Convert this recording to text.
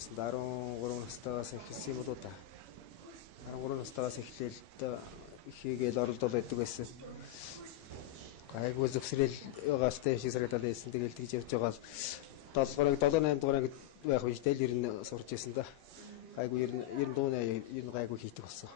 насанд 13 настайгаас эхэлсэн юм болоо та. 13 настайгаас эхлээл хийгээл оролдоод байдаг байсан. Айгуу зөвсрөл байгaalтай шиг санагдаад байсан. Тэгэл тэгж явж байгаа л 7 8 дугаар байх үедээ л ер нь сурч ирсэн да. Айгуу ер нь дууны ер нь айгуу хийдэг болсон.